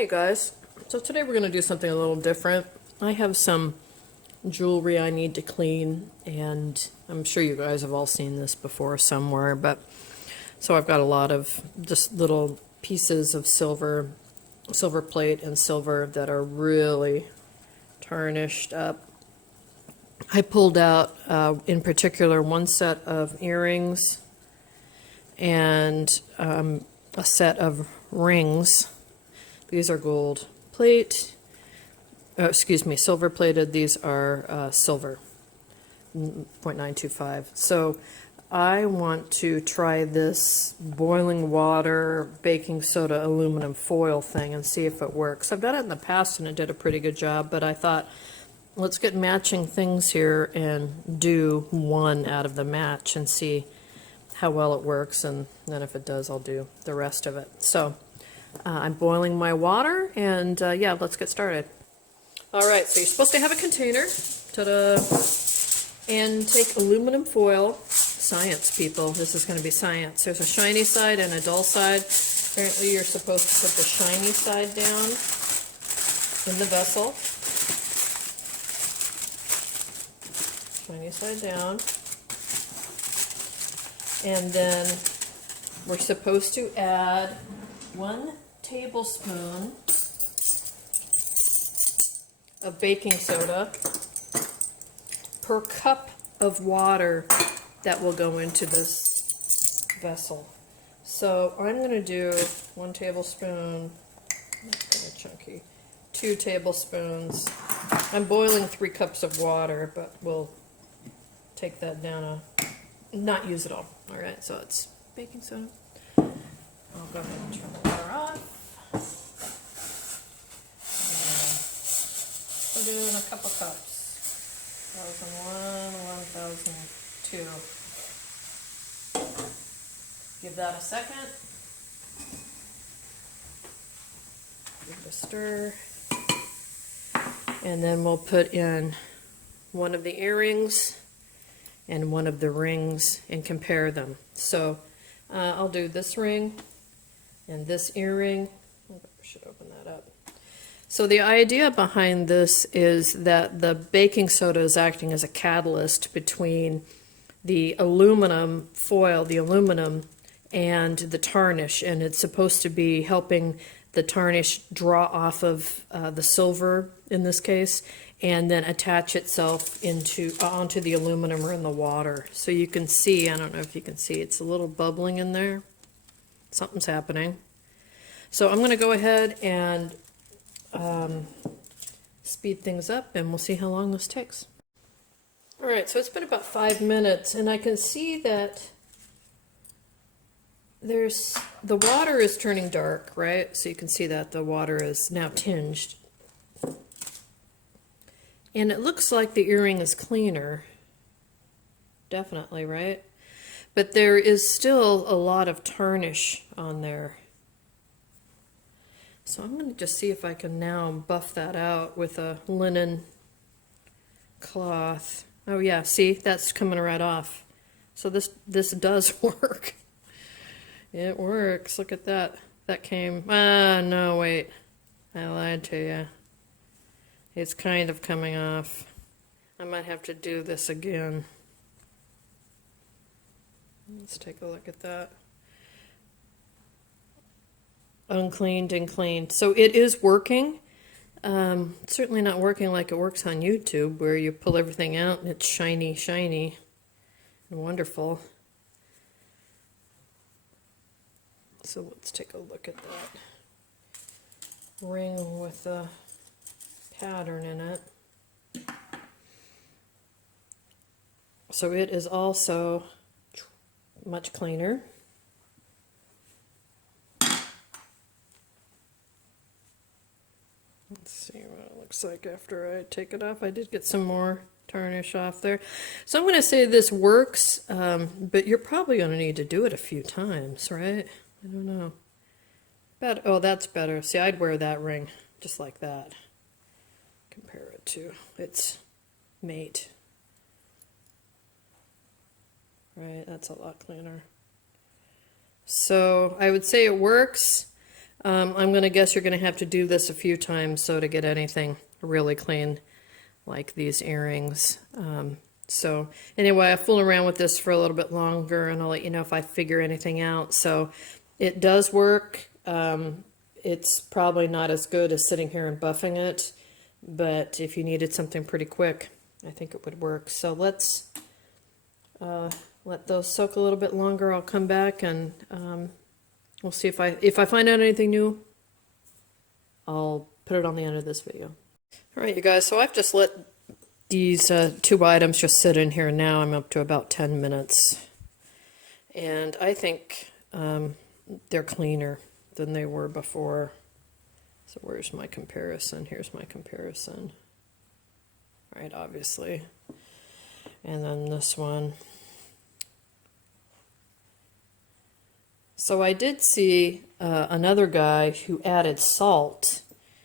Hi guys. So today we're going to do something a little different. I have some jewelry I need to clean, and I'm sure you guys have all seen this before somewhere, but so I've got a lot of just little pieces of silver plate and silver that are really tarnished up. I pulled out in particular one set of earrings and a set of rings. These are gold plate, silver plated. These are silver, 0.925. So I want to try this boiling water, baking soda, aluminum foil thing and see if it works. I've done it in the past and it did a pretty good job, but I thought, let's get matching things here and do one out of the match and see how well it works, and then if it does, I'll do the rest of it. So I'm boiling my water, and yeah, let's get started. All right, so you're supposed to have a container, ta-da, and take aluminum foil. Science, people, this is going to be science. There's a shiny side and a dull side. Apparently you're supposed to put the shiny side down in the vessel. Shiny side down. And then we're supposed to add 1 tablespoon of baking soda per cup of water that will go into this vessel. So I'm going to do 1 tablespoon, that's kind of chunky, 2 tablespoons. I'm boiling 3 cups of water, but we'll take that down, not use it all. All right, so it's baking soda. I'll go ahead and turn the water off. And put it in a couple cups. 1001, 1002. Give that a second. Give it a stir. And then we'll put in one of the earrings and one of the rings and compare them. So I'll do this ring and this earring. I should open that up. So the idea behind this is that the baking soda is acting as a catalyst between the aluminum foil, the aluminum, and the tarnish, and it's supposed to be helping the tarnish draw off of the silver in this case, and then attach itself onto the aluminum or in the water. So you can see, I don't know if you can see, it's a little bubbling in there. Something's happening. So I'm going to go ahead and speed things up, and we'll see how long this takes. All right, so it's been about 5 minutes, and I can see that the water is turning dark, right? So you can see that the water is now tinged. And it looks like the earring is cleaner. Definitely, right? But there is still a lot of tarnish on there. So I'm going to just see if I can now buff that out with a linen cloth. Oh yeah, see, that's coming right off. So this does work. It works. Look at that. That came... no, wait. I lied to you. It's kind of coming off. I might have to do this again. Let's take a look at that. Uncleaned and cleaned. So it is working. Certainly not working like it works on YouTube, where you pull everything out and it's shiny, shiny, and wonderful. So let's take a look at that ring with the pattern in it. So it is also much cleaner. Let's see what it looks like after I take it off. I did get some more tarnish off there. So I'm going to say this works, but you're probably going to need to do it a few times, right? I don't know. Oh, that's better. See, I'd wear that ring just like that. Compare it to its mate. Right, that's a lot cleaner. So I would say it works. I'm going to guess you're going to have to do this a few times so to get anything really clean like these earrings. So anyway, I fool around with this for a little bit longer and I'll let you know if I figure anything out. So it does work. It's probably not as good as sitting here and buffing it, but if you needed something pretty quick, I think it would work. So let's let those soak a little bit longer. I'll come back and we'll see if I find out anything new, I'll put it on the end of this video. All right, you guys, so I've just let these two items just sit in here now. I'm up to about 10 minutes. And I think they're cleaner than they were before. So where's my comparison? Here's my comparison. Right, obviously. And then this one. So I did see another guy who added salt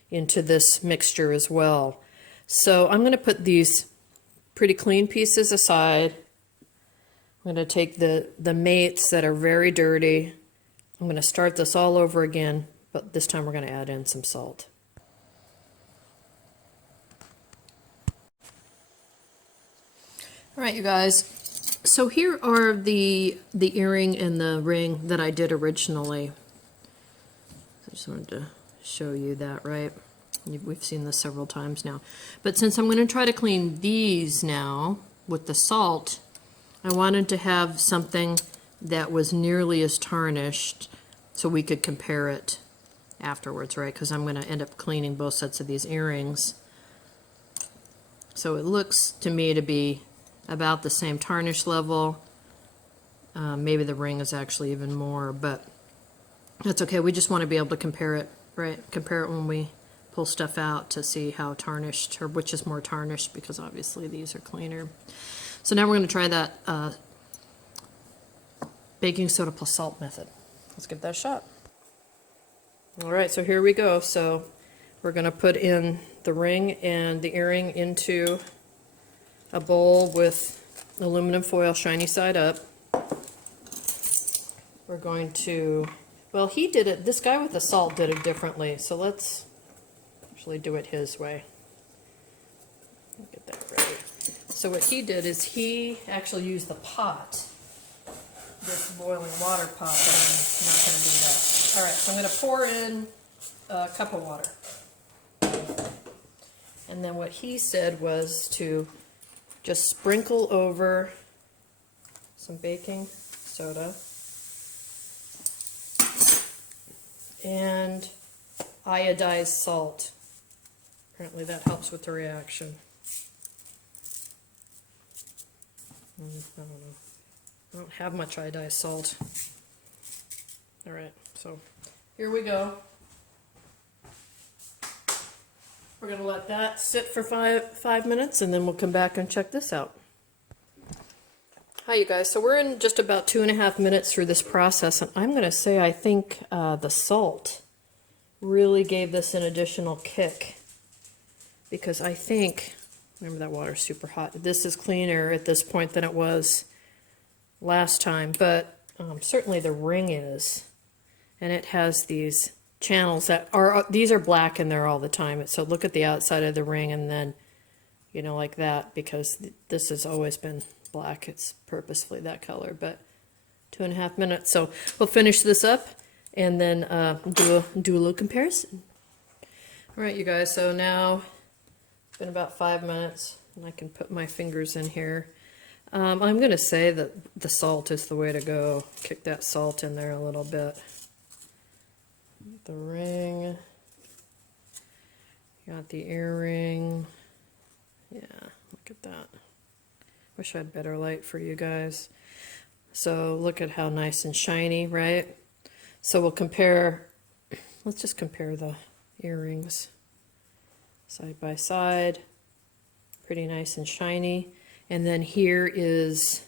into this mixture as well. So I'm going to put these pretty clean pieces aside. I'm going to take the mates that are very dirty. I'm going to start this all over again, but this time we're going to add in some salt. All right, you guys. So here are the earring and the ring that I did originally. I just wanted to show you that, right? We've seen this several times now. But since I'm going to try to clean these now with the salt, I wanted to have something that was nearly as tarnished so we could compare it afterwards, right? Because I'm going to end up cleaning both sets of these earrings. So it looks to me to be about the same tarnish level. Maybe the ring is actually even more, but that's okay. We just want to be able to compare it, right? Compare it when we pull stuff out to see how tarnished, or which is more tarnished, because obviously these are cleaner. So now we're going to try that baking soda plus salt method. Let's give that a shot. All right, so here we go. So we're going to put in the ring and the earring into a bowl with aluminum foil, shiny side up. We're going to, well, he did it, this guy with the salt did it differently, so let's actually do it his way. Get that ready. So what he did is he actually used the pot, this boiling water pot, but I'm not going to do that. All right, so I'm going to pour in a cup of water. And then what he said was to just sprinkle over some baking soda and iodized salt. Apparently that helps with the reaction. I don't know. I don't have much iodized salt. All right, so here we go. We're going to let that sit for five minutes, and then we'll come back and check this out. Hi, you guys. So we're in just about 2.5 minutes through this process, and I'm going to say I think the salt really gave this an additional kick, because I think, remember that water's super hot, this is cleaner at this point than it was last time, but certainly the ring is, and it has these channels that are, these are black and they're all the time. So look at the outside of the ring and then, you know, like that, because this has always been black. It's purposefully that color, but 2.5 minutes. So we'll finish this up and then do a little comparison. All right, you guys, so now it's been about 5 minutes and I can put my fingers in here. I'm going to say that the salt is the way to go. Kick that salt in there a little bit. The ring, got the earring. Yeah, look at that. Wish I had better light for you guys. So look at how nice and shiny, right? So we'll compare, let's just compare the earrings side by side. Pretty nice and shiny. And then here is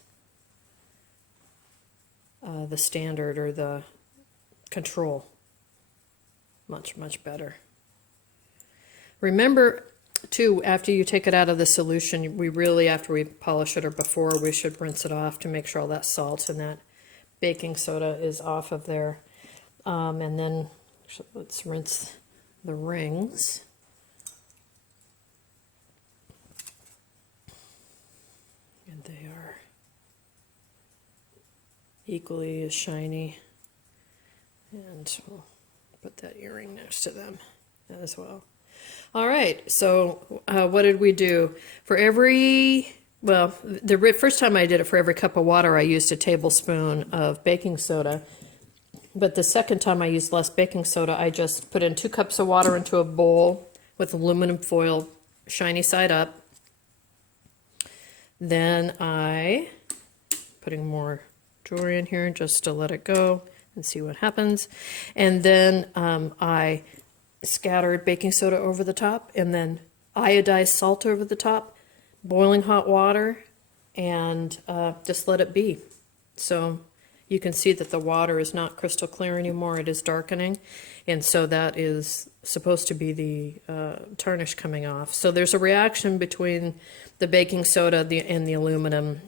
the standard, or the control. Much, much better. Remember, too, after you take it out of the solution, we really, after we polish it or before, we should rinse it off to make sure all that salt and that baking soda is off of there. And then Actually, let's rinse the rings. And they are equally as shiny. And we'll put that earring next to them as well. All right, so what did we do? For every, well, the first time I did it, for every cup of water, I used a tablespoon of baking soda. But the second time I used less baking soda, I just put in 2 cups of water into a bowl with aluminum foil, shiny side up. Then I, putting more jewelry in here just to let it go and see what happens. And then I scattered baking soda over the top, and then iodized salt over the top, boiling hot water, and just let it be. So you can see that the water is not crystal clear anymore, it is darkening, and so that is supposed to be the tarnish coming off. So there's a reaction between the baking soda and the aluminum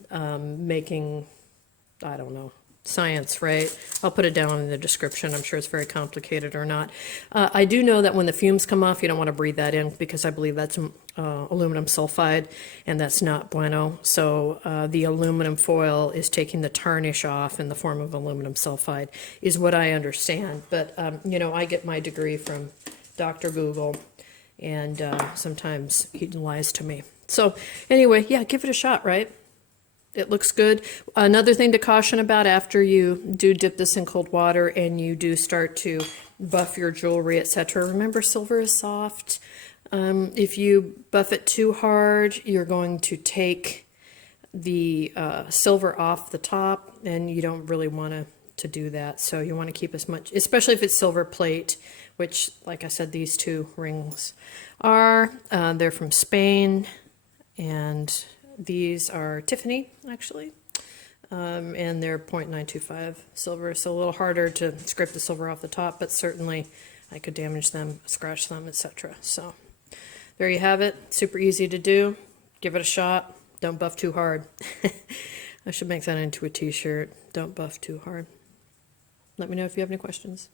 making, I don't know, science, right? I'll put it down in the description. I'm sure it's very complicated or not. I do know that when the fumes come off, you don't want to breathe that in, because I believe that's aluminum sulfide, and that's not bueno. So the aluminum foil is taking the tarnish off in the form of aluminum sulfide, is what I understand. But, you know, I get my degree from Dr. Google, and sometimes he lies to me. So anyway, yeah, give it a shot, right? It looks good. Another thing to caution about after you do dip this in cold water and you do start to buff your jewelry, etc. Remember, silver is soft. If you buff it too hard, you're going to take the silver off the top, and you don't really want to do that. So you want to keep as much, especially if it's silver plate, which, like I said, these 2 rings are. They're from Spain, and these are Tiffany, actually, and they're 0.925 silver, so a little harder to scrape the silver off the top, but certainly I could damage them, scratch them, etc. So there you have it. Super easy to do. Give it a shot. Don't buff too hard. I should make that into a t-shirt. Don't buff too hard. Let me know if you have any questions.